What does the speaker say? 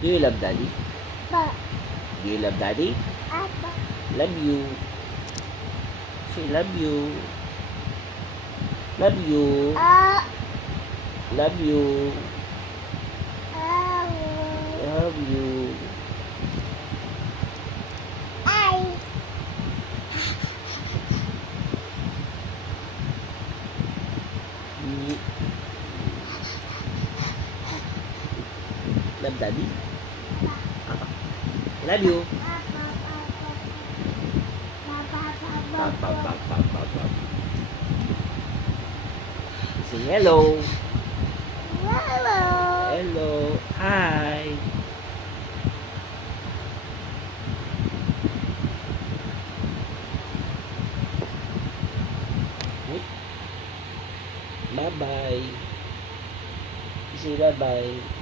Do you love daddy? Ba. Do you love daddy? Apa. Love you. Say love you. Love you. Love you. Love you. Ay. Love daddy? Love you. Pap, pap, pap, pap, pap, pap. Say hello. Hello. Hello. Hi. Bye-bye. Say bye-bye.